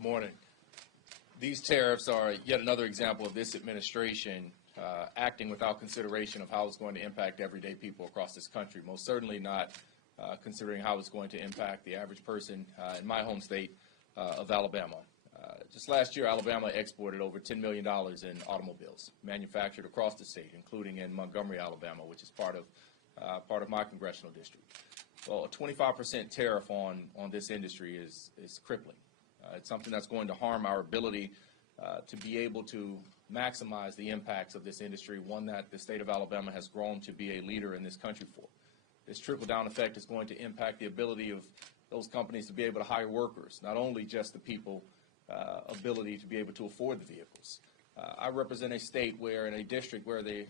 Good morning. These tariffs are yet another example of this administration acting without consideration of how it's going to impact everyday people across this country, most certainly not considering how it's going to impact the average person in my home state of Alabama. Just last year, Alabama exported over $10 million in automobiles manufactured across the state, including in Montgomery, Alabama, which is part of my congressional district. Well, a 25% tariff on this industry is crippling. It's something that's going to harm our ability to be able to maximize the impacts of this industry, one that the state of Alabama has grown to be a leader in this country for. This trickle-down effect is going to impact the ability of those companies to be able to hire workers, not only just the people ability to be able to afford the vehicles. I represent a state where, in a district where the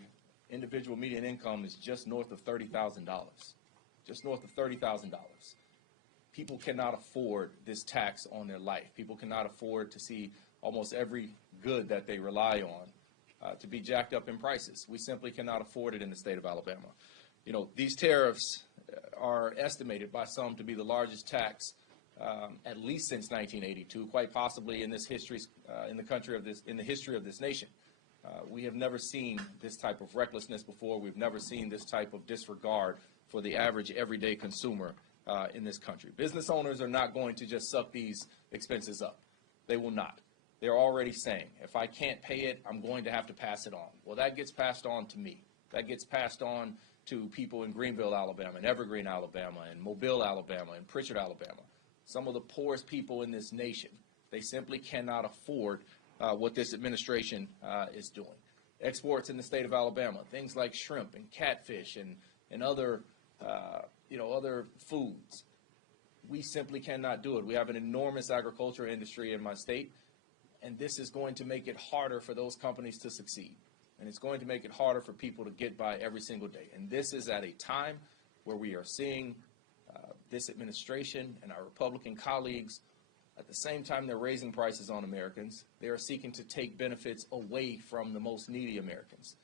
individual median income is just north of $30,000, just north of $30,000. People cannot afford this tax on their life. People cannot afford to see almost every good that they rely on to be jacked up in prices. We simply cannot afford it in the state of Alabama. You know, these tariffs are estimated by some to be the largest tax at least since 1982, quite possibly in this history, in the history of this nation. We have never seen this type of recklessness before. We've never seen this type of disregard for the average everyday consumer in this country. Business owners are not going to just suck these expenses up. They will not. They're already saying, if I can't pay it, I'm going to have to pass it on. Well, that gets passed on to me. That gets passed on to people in Greenville, Alabama, and Evergreen, Alabama, and Mobile, Alabama, and Pritchard, Alabama. Some of the poorest people in this nation. They simply cannot afford what this administration is doing. Exports in the state of Alabama, things like shrimp and catfish and other other foods. We simply cannot do it. We have an enormous agriculture industry in my state, and this is going to make it harder for those companies to succeed. And it's going to make it harder for people to get by every single day. And this is at a time where we are seeing this administration and our Republican colleagues, at the same time they're raising prices on Americans, they are seeking to take benefits away from the most needy Americans.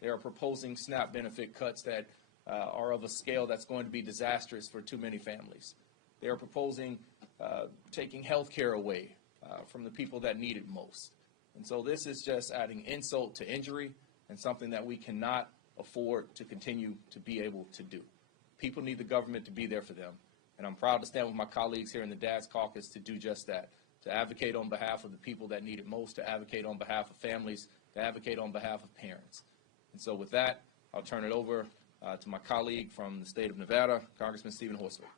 They are proposing SNAP benefit cuts that are of a scale that's going to be disastrous for too many families. They are proposing taking health care away from the people that need it most. And so this is just adding insult to injury and something that we cannot afford to continue to be able to do. People need the government to be there for them. And I'm proud to stand with my colleagues here in the Dads Caucus to do just that, to advocate on behalf of the people that need it most, to advocate on behalf of families, to advocate on behalf of parents. And so with that, I'll turn it over to my colleague from the state of Nevada, Congressman Stephen Horsford.